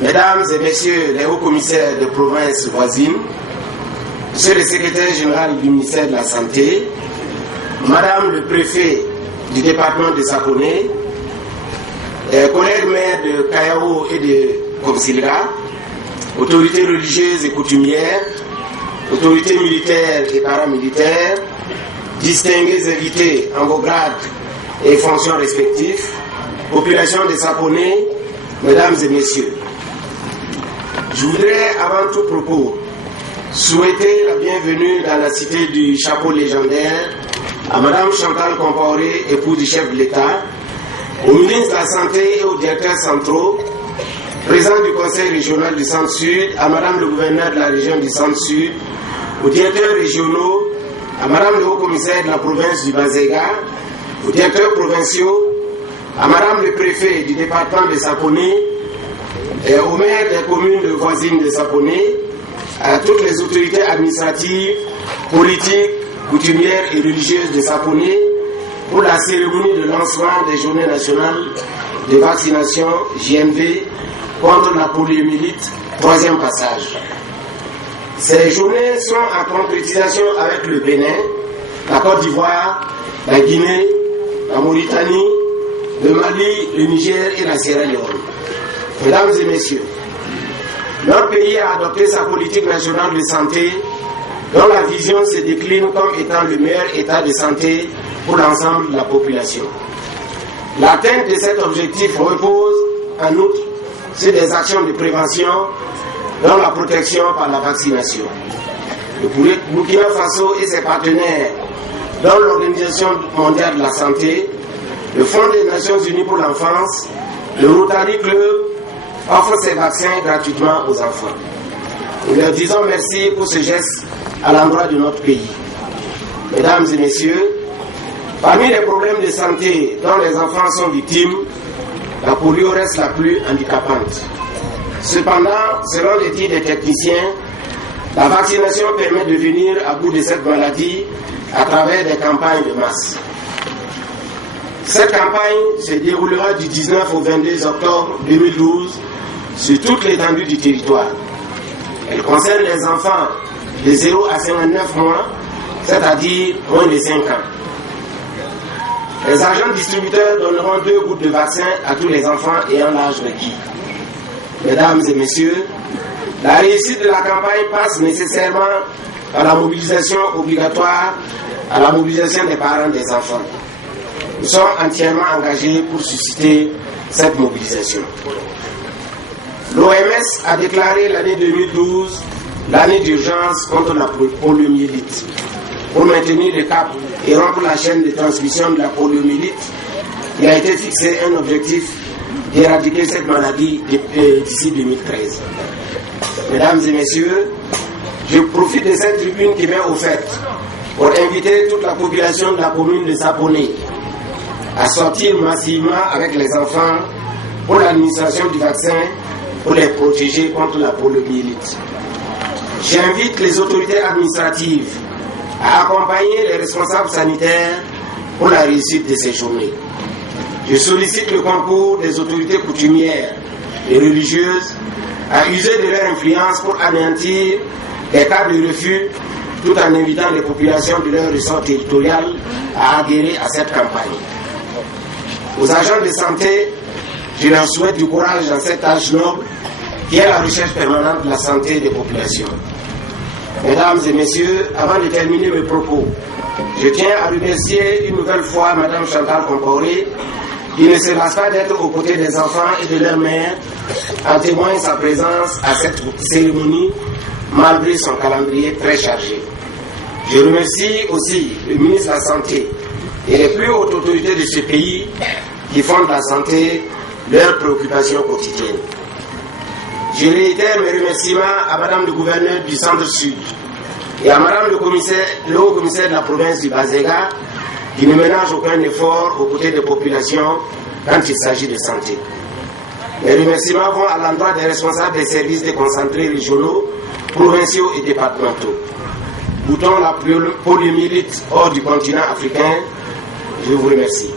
Mesdames et Messieurs les hauts commissaires de provinces voisines, Monsieur le secrétaire général du ministère de la Santé, Madame le préfet du département de Saponé, collègues maires de Kayao et de Komsilga, autorités religieuses et coutumières, autorités militaires et paramilitaires, distingués invités en vos grades et fonctions respectifs, population de Saponé, Mesdames et Messieurs. Je voudrais, avant tout propos, souhaiter la bienvenue dans la cité du chapeau légendaire à Madame Chantal Compaoré, épouse du chef de l'État, au ministre de la Santé et aux directeurs centraux, président du Conseil régional du Centre-Sud, à Madame le gouverneur de la région du Centre-Sud, aux directeurs régionaux, à Madame le haut-commissaire de la province du Bazéga, aux directeurs provinciaux, à Madame le préfet du département de Saponé, et aux maires des communes voisines de Saponé, à toutes les autorités administratives, politiques, coutumières et religieuses de Saponé pour la cérémonie de lancement des journées nationales de vaccination JNV contre la poliomyélite, troisième passage. Ces journées sont en concrétisation avec le Bénin, la Côte d'Ivoire, la Guinée, la Mauritanie, le Mali, le Niger et la Sierra Leone. Mesdames et Messieurs, notre pays a adopté sa politique nationale de santé dont la vision se décline comme étant le meilleur état de santé pour l'ensemble de la population. L'atteinte de cet objectif repose en outre sur des actions de prévention dont la protection par la vaccination. Le Burkina Faso et ses partenaires, dont l'Organisation mondiale de la santé, le Fonds des Nations Unies pour l'enfance, le Rotary Club, offrent ces vaccins gratuitement aux enfants. Nous leur disons merci pour ce geste à l'endroit de notre pays. Mesdames et Messieurs, parmi les problèmes de santé dont les enfants sont victimes, la polio reste la plus handicapante. Cependant, selon les dires des techniciens, la vaccination permet de venir à bout de cette maladie à travers des campagnes de masse. Cette campagne se déroulera du 19 au 22 octobre 2012 sur toute l'étendue du territoire. Elle concerne les enfants de 0 à 59 mois, c'est-à-dire moins de 5 ans. Les agents distributeurs donneront 2 gouttes de vaccin à tous les enfants ayant l'âge requis. Mesdames et Messieurs, la réussite de la campagne passe nécessairement par la mobilisation obligatoire, à la mobilisation des parents des enfants. Nous sommes entièrement engagés pour susciter cette mobilisation. L'OMS a déclaré l'année 2012 l'année d'urgence contre la poliomyélite. Pour maintenir le cap et rompre la chaîne de transmission de la poliomyélite, il a été fixé un objectif d'éradiquer cette maladie d'ici 2013. Mesdames et Messieurs, je profite de cette tribune qui m'est offerte pour inviter toute la population de la commune de Saponé à sortir massivement avec les enfants pour l'administration du vaccin pour les protéger contre la poliomyélite. J'invite les autorités administratives à accompagner les responsables sanitaires pour la réussite de ces journées. Je sollicite le concours des autorités coutumières et religieuses à user de leur influence pour anéantir les cas de refus tout en invitant les populations de leur ressort territorial à adhérer à cette campagne. Aux agents de santé, je leur souhaite du courage dans cette tâche noble qui est la recherche permanente de la santé des populations. Mesdames et Messieurs, avant de terminer mes propos, je tiens à remercier une nouvelle fois Madame Chantal Compaoré, qui ne se lasse pas d'être aux côtés des enfants et de leurs mères, en témoigne sa présence à cette cérémonie, malgré son calendrier très chargé. Je remercie aussi le ministre de la Santé et les plus hautes autorités de ce pays qui font de la santé leur préoccupation quotidienne. Je réitère mes remerciements à Madame le gouverneur du Centre-Sud et à Madame le haut commissaire de la province du Bazéga qui ne ménage aucun effort aux côtés des populations quand il s'agit de santé. Mes remerciements vont à l'endroit des responsables des services déconcentrés régionaux, provinciaux et départementaux. Boutons la poliomyélite hors du continent africain. Je vous remercie.